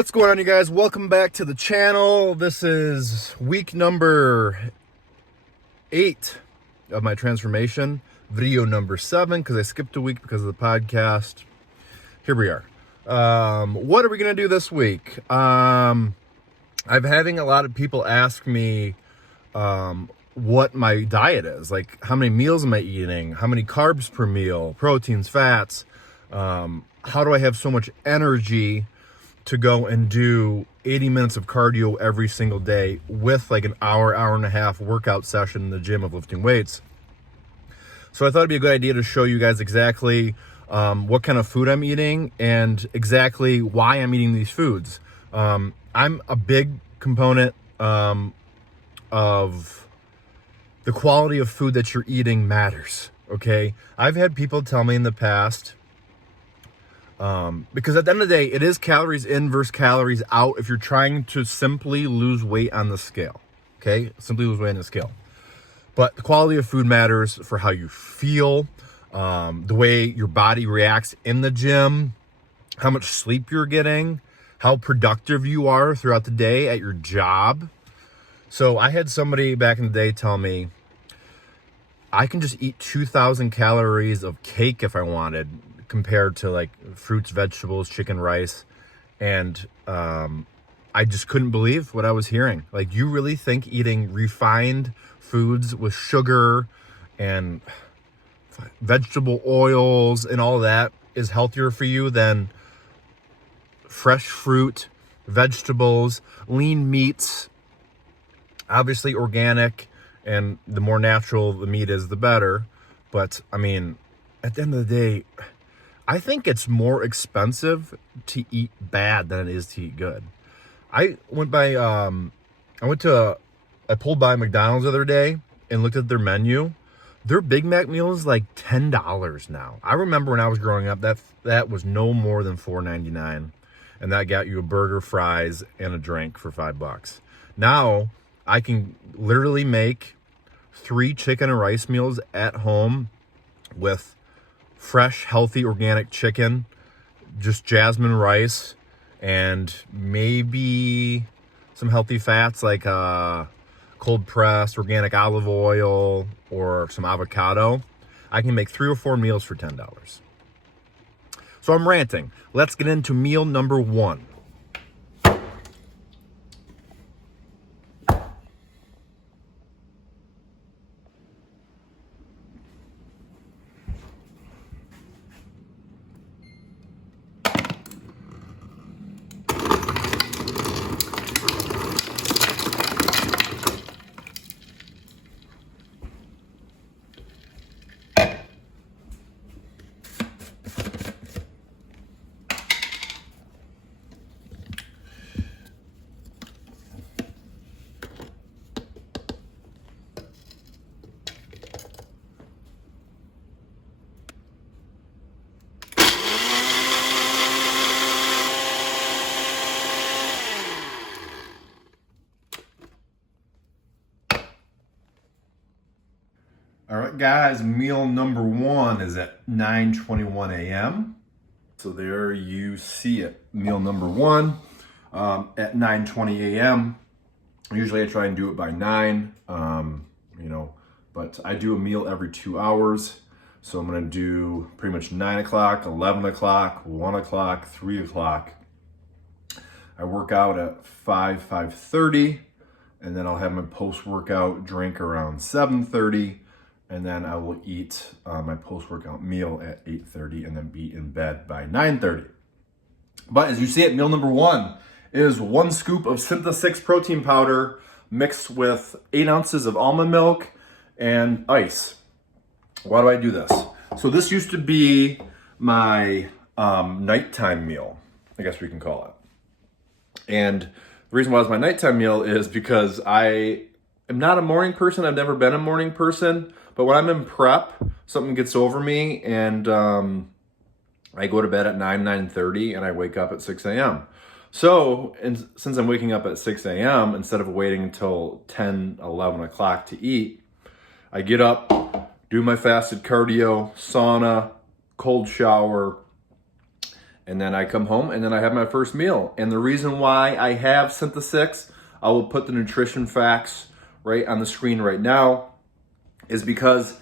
What's going on, you guys? Welcome back to the channel. This is week number 8 of my transformation, video number 7, because I skipped a week because of the podcast. Here we are. What are we going to do this week? I'm having a lot of people ask me what my diet is. Like, how many meals am I eating? How many carbs per meal? Proteins, fats? How do I have so much energy to go and do 80 minutes of cardio every single day with like an hour and a half workout session in the gym of lifting weights? So I thought it'd be a good idea to show you guys exactly what kind of food I'm eating and exactly why I'm eating these foods. I'm a big component of the quality of food that you're eating matters, okay? I've had people tell me in the past, because at the end of the day, it is calories in versus calories out if you're trying to simply lose weight on the scale, okay? Simply lose weight on the scale. But the quality of food matters for how you feel, the way your body reacts in the gym, how much sleep you're getting, how productive you are throughout the day at your job. So I had somebody back in the day tell me, I can just eat 2,000 calories of cake if I wanted, compared to like fruits, vegetables, chicken, rice. And I just couldn't believe what I was hearing. Like, you really think eating refined foods with sugar and vegetable oils and all that is healthier for you than fresh fruit, vegetables, lean meats, obviously organic, and the more natural the meat is, the better. But I mean, at the end of the day, I think it's more expensive to eat bad than it is to eat good. I pulled by McDonald's the other day and looked at their menu. Their Big Mac meal is like $10 now. I remember when I was growing up, that was no more than $4.99, and that got you a burger, fries, and a drink for $5. Now I can literally make 3 chicken and rice meals at home with fresh, healthy, organic chicken, just jasmine rice, and maybe some healthy fats like cold pressed organic olive oil or some avocado. I can make 3 or 4 meals for $10. So I'm ranting. Let's get into meal number 1. All right, guys, meal number 1 is at 9:21 a.m. So there you see it, meal number 1 at 9:20 a.m. Usually I try and do it by 9, but I do a meal every 2 hours. So I'm gonna do pretty much 9 o'clock, 11 o'clock, 1 o'clock, 3 o'clock. I work out at 5:30, and then I'll have my post-workout drink around 7:30. And then I will eat my post-workout meal at 8:30 and then be in bed by 9:30. But as you see it, meal number 1 is 1 scoop of Synthesix protein powder mixed with 8 ounces of almond milk and ice. Why do I do this? So this used to be my nighttime meal, I guess we can call it. And the reason why it's my nighttime meal is because I am not a morning person. I've never been a morning person. But when I'm in prep, something gets over me, and I go to bed at 9:30, and I wake up at 6 a.m. So, and since I'm waking up at 6 a.m., instead of waiting until 10, 11 o'clock to eat, I get up, do my fasted cardio, sauna, cold shower, And then I come home and then I have my first meal. And the reason why I have sent the 6, I will put the nutrition facts right on the screen right now, is because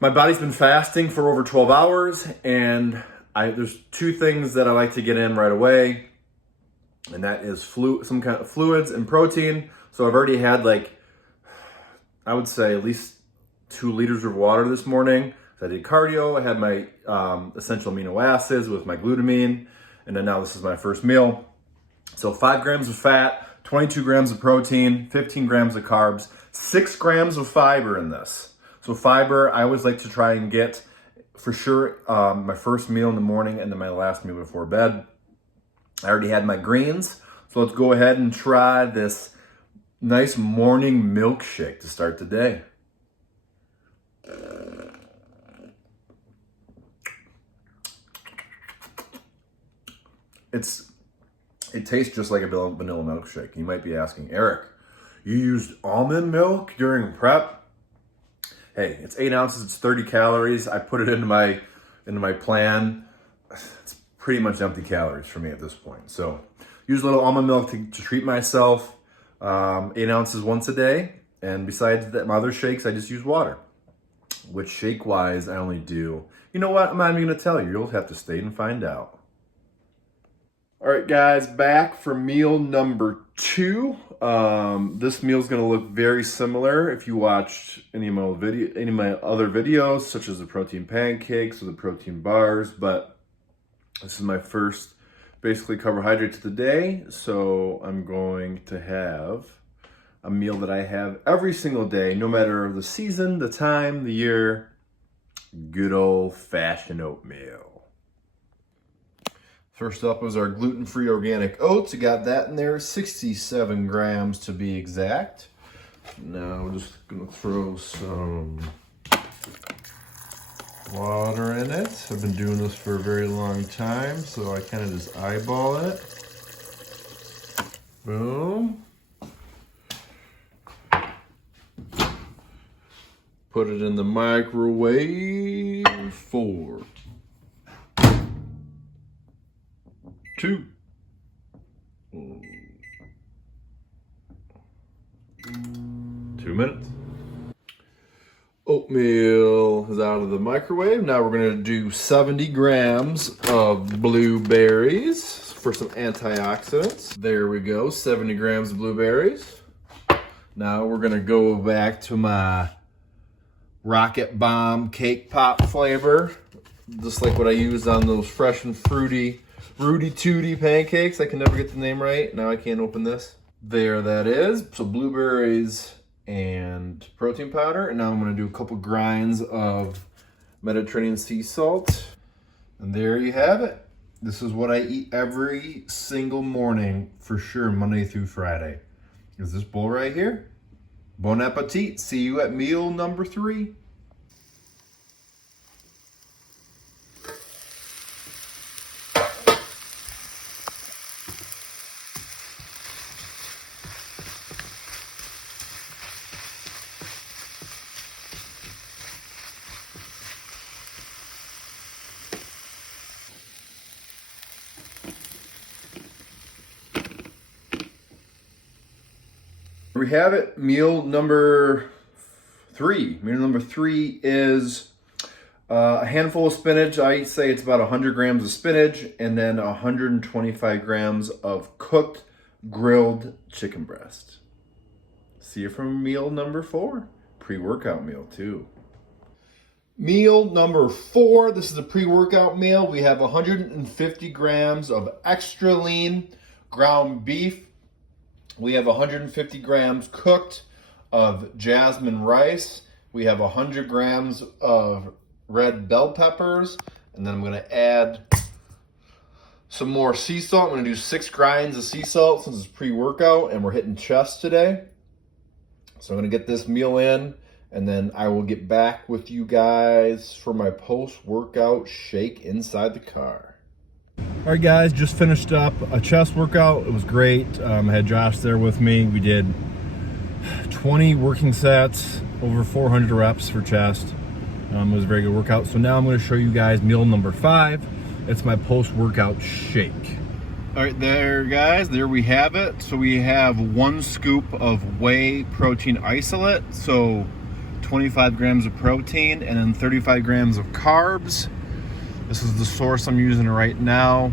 my body's been fasting for over 12 hours, and there's 2 things that I like to get in right away, and that is some kind of fluids and protein. So I've already had, like, I would say at least 2 liters of water this morning. So I did cardio, I had my essential amino acids with my glutamine, and then now this is my first meal. So 5 grams of fat, 22 grams of protein, 15 grams of carbs, 6 grams of fiber in this. So fiber, I always like to try and get, for sure, my first meal in the morning and then my last meal before bed. I already had my greens, so let's go ahead and try this nice morning milkshake to start the day. It tastes just like a vanilla milkshake. You might be asking, Eric, you used almond milk during prep? Hey, it's 8 ounces, it's 30 calories. I put it into my plan. It's pretty much empty calories for me at this point. So use a little almond milk to treat myself. 8 ounces once a day. And besides that, my other shakes, I just use water. Which shake-wise, I only do. You know what? I'm not even going to tell you. You'll have to stay and find out. All right, guys, back for meal number 2. This meal is going to look very similar if you watched any of my other videos, such as the protein pancakes or the protein bars. But this is my first, basically, carbohydrate of the day. So I'm going to have a meal that I have every single day, no matter the season, the time, the year. Good old-fashioned oatmeal. First up was our gluten-free organic oats. I got that in there, 67 grams to be exact. Now we're just gonna throw some water in it. I've been doing this for a very long time, so I kind of just eyeball it. Boom. Put it in the microwave for 2 minutes. Oatmeal is out of the microwave. Now we're going to do 70 grams of blueberries for some antioxidants. There we go, 70 grams of blueberries. Now we're going to go back to my Rocket Bomb cake pop flavor, just like what I used on those fresh and fruity Rudy Tooty pancakes. I can never get the name right. Now I can't open this. There that is. So blueberries and protein powder. And now I'm going to do a couple grinds of Mediterranean sea salt. And there you have it. This is what I eat every single morning for sure, Monday through Friday. Is this bowl right here? Bon appetit. See you at meal number 3. We have it, meal number 3. Meal number 3 is a handful of spinach. I say it's about 100 grams of spinach and then 125 grams of cooked grilled chicken breast. See you from meal number 4. Pre-workout meal too. Meal number 4, this is a pre-workout meal. We have 150 grams of extra lean ground beef. We have 150 grams cooked of jasmine rice. We have 100 grams of red bell peppers. And then I'm gonna add some more sea salt. I'm gonna do 6 grinds of sea salt since it's pre-workout and we're hitting chest today. So I'm gonna get this meal in and then I will get back with you guys for my post-workout shake inside the car. All right, guys, just finished up a chest workout. It was great. I had Josh there with me. We did 20 working sets, over 400 reps for chest. It was a very good workout. So now I'm going to show you guys meal number 5. It's my post-workout shake. All right, there guys, there we have it. So we have 1 scoop of whey protein isolate, so 25 grams of protein, and then 35 grams of carbs. This is the source I'm using right now.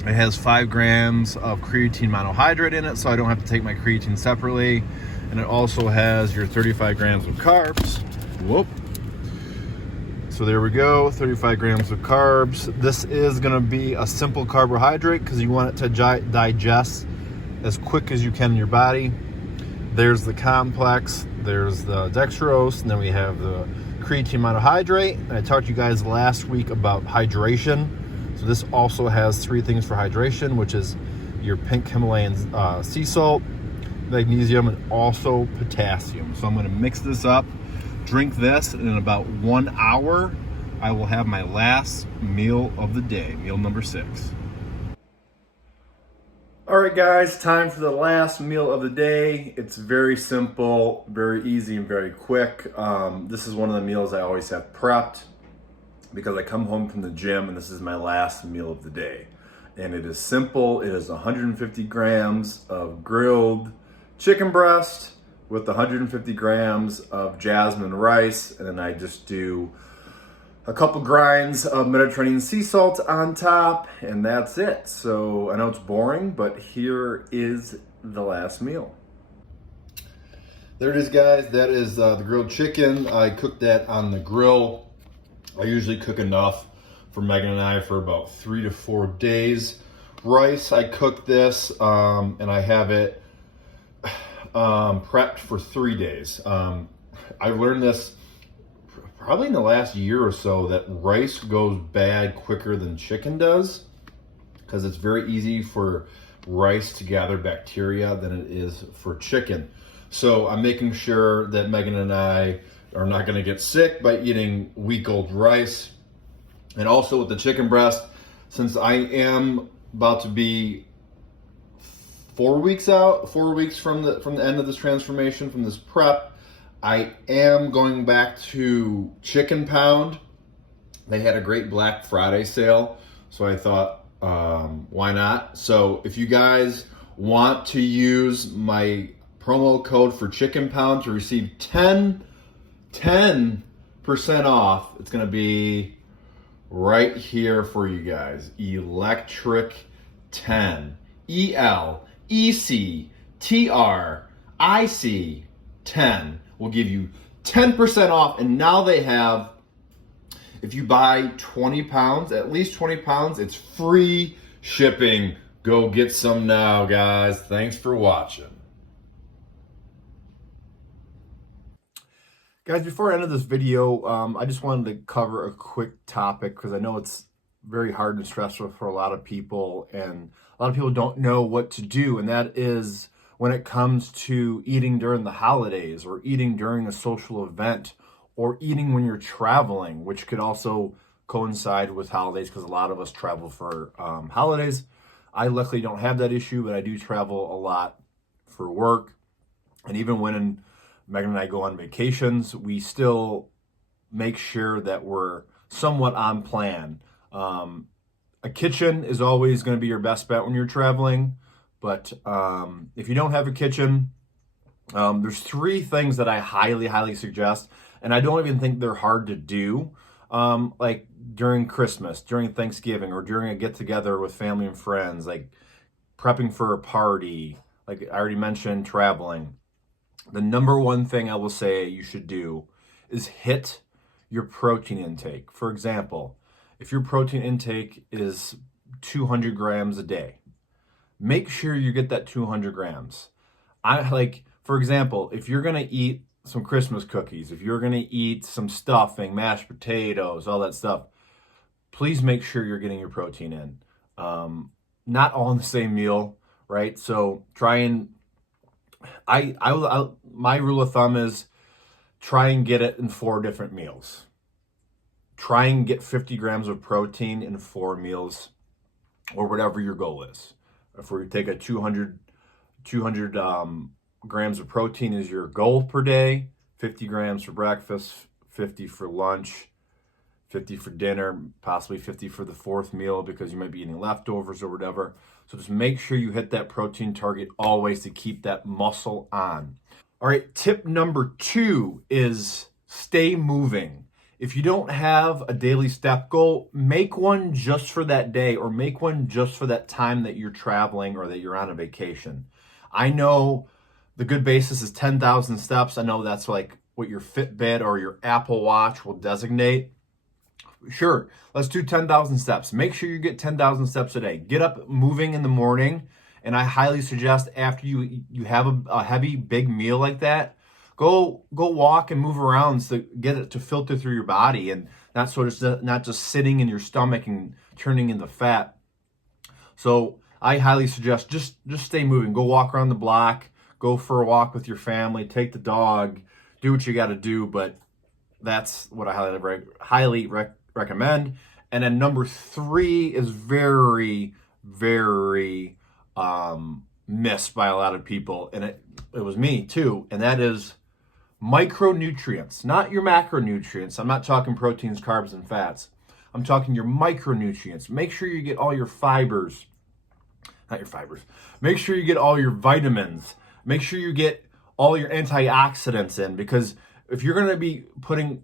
It has 5 grams of creatine monohydrate in it, so I don't have to take my creatine separately. And it also has your 35 grams of carbs. Whoop. So there we go, 35 grams of carbs. This is gonna be a simple carbohydrate because you want it to digest as quick as you can in your body. There's the complex, there's the dextrose, and then we have the creatine monohydrate. And I talked to you guys last week about hydration. So this also has 3 things for hydration, which is your pink Himalayan sea salt, magnesium, and also potassium. So I'm gonna mix this up, drink this, and in about 1 hour, I will have my last meal of the day, meal number 6. All right, guys, time for the last meal of the day. It's very simple, very easy, and very quick. This is one of the meals I always have prepped because I come home from the gym and this is my last meal of the day. And it is simple. It is 150 grams of grilled chicken breast with 150 grams of jasmine rice, and then I just do a couple grinds of Mediterranean sea salt on top, and that's it. So I know it's boring, but here is the last meal. There it is, guys. That is the grilled chicken. I cooked that on the grill. I usually cook enough for Megan and I for about 3 to 4 days. Rice, I cooked this, and I have it prepped for 3 days. I learned this probably in the last year or so, that rice goes bad quicker than chicken does because it's very easy for rice to gather bacteria than it is for chicken. So I'm making sure that Megan and I are not going to get sick by eating week-old rice. And also with the chicken breast, since I am about to be 4 weeks out, 4 weeks from the end of this transformation, from this prep, I am going back to Chicken Pound. They had a great Black Friday sale, so I thought, why not? So if you guys want to use my promo code for Chicken Pound to receive 10% off, it's going to be right here for you guys. Electric 10. ELECTRIC 10 will give you 10% off. And now they have, if you buy 20 pounds, at least 20 pounds, it's free shipping. Go get some now, guys. Thanks for watching. Guys, before I end this video, I just wanted to cover a quick topic because I know it's very hard and stressful for a lot of people, and a lot of people don't know what to do, and that is when it comes to eating during the holidays or eating during a social event or eating when you're traveling, which could also coincide with holidays because a lot of us travel for holidays. I luckily don't have that issue, but I do travel a lot for work, and even when Megan and I go on vacations, we still make sure that we're somewhat on plan. A kitchen is always going to be your best bet when you're traveling, but if you don't have a kitchen, there's 3 things that I highly suggest, and I don't even think they're hard to do, like during Christmas, during Thanksgiving, or during a get-together with family and friends, like prepping for a party, like I already mentioned, traveling. The number 1 thing I will say you should do is hit your protein intake. For example, if your protein intake is 200 grams a day, make sure you get that 200 grams. For example, if you're going to eat some Christmas cookies, if you're going to eat some stuffing, mashed potatoes, all that stuff, please make sure you're getting your protein in. Not all in the same meal, right? So try and my rule of thumb is try and get it in 4 different meals. Try and get 50 grams of protein in 4 meals, or whatever your goal is. If we take a 200 grams of protein is your goal per day, 50 grams for breakfast, 50 for lunch, 50 for dinner, possibly 50 for the fourth meal because you might be eating leftovers or whatever. So just make sure you hit that protein target always to keep that muscle on. All right, tip number 2 is stay moving. If you don't have a daily step goal, make one just for that day or make one just for that time that you're traveling or that you're on a vacation. I know the good basis is 10,000 steps. I know that's like what your Fitbit or your Apple Watch will designate. Sure, let's do 10,000 steps. Make sure you get 10,000 steps a day. Get up moving in the morning. And I highly suggest after you have a heavy, big meal like that, go walk and move around to get it to filter through your body and not just sitting in your stomach and turning into fat. So I highly suggest just stay moving. Go walk around the block. Go for a walk with your family. Take the dog. Do what you got to do. But that's what I highly recommend. And then number 3 is very, very missed by a lot of people, and it was me too, and that is micronutrients, not your macronutrients. I'm not talking proteins, carbs, and fats. I'm talking your micronutrients. Make sure you get all your fibers, not your fibers. Make sure you get all your vitamins. Make sure you get all your antioxidants in, because if you're going to be putting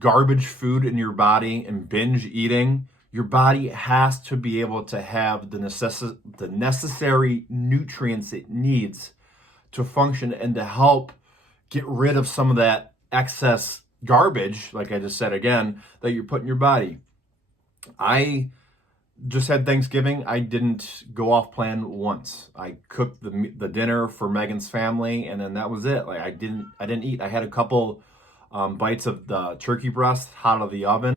garbage food in your body and binge eating, your body has to be able to have the necessary nutrients it needs to function and to help get rid of some of that excess garbage, like I just said again, that you're putting in your body. I just had Thanksgiving. I didn't go off plan once. I cooked the dinner for Megan's family, and then that was it. Like I didn't eat. I had a couple bites of the turkey breast hot out of the oven.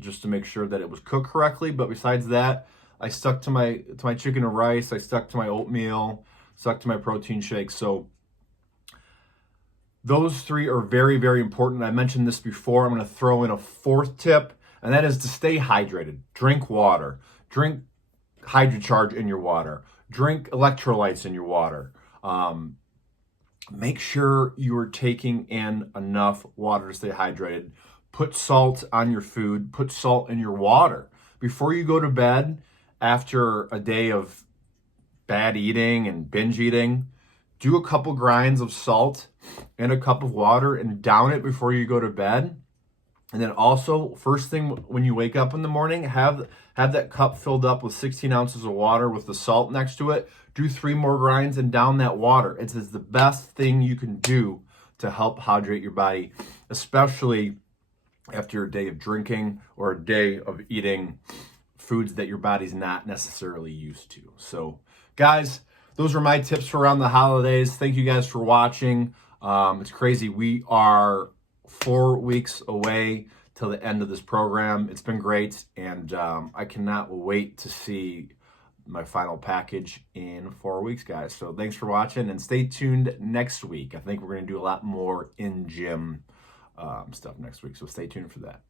Just to make sure that it was cooked correctly. But besides that, I stuck to my chicken and rice. I stuck to my oatmeal, stuck to my protein shake. So those 3 are very, very important. I mentioned this before. I'm going to throw in a 4th tip, and that is to stay hydrated. Drink water. Drink HydroCharge in your water. Drink electrolytes in your water. Make sure you are taking in enough water to stay hydrated. Put salt on your food. Put salt in your water. Before you go to bed, after a day of bad eating and binge eating, do a couple grinds of salt in a cup of water and down it before you go to bed. And then also, first thing when you wake up in the morning, have that cup filled up with 16 ounces of water with the salt next to it. Do 3 more grinds and down that water. It's the best thing you can do to help hydrate your body, especially after a day of drinking or a day of eating foods that your body's not necessarily used to. So, guys, those are my tips for around the holidays. Thank you guys for watching. It's crazy. We are 4 weeks away till the end of this program. It's been great, and I cannot wait to see my final package in 4 weeks, guys. So thanks for watching, and stay tuned next week. I think we're going to do a lot more in-gym stuff next week, so stay tuned for that.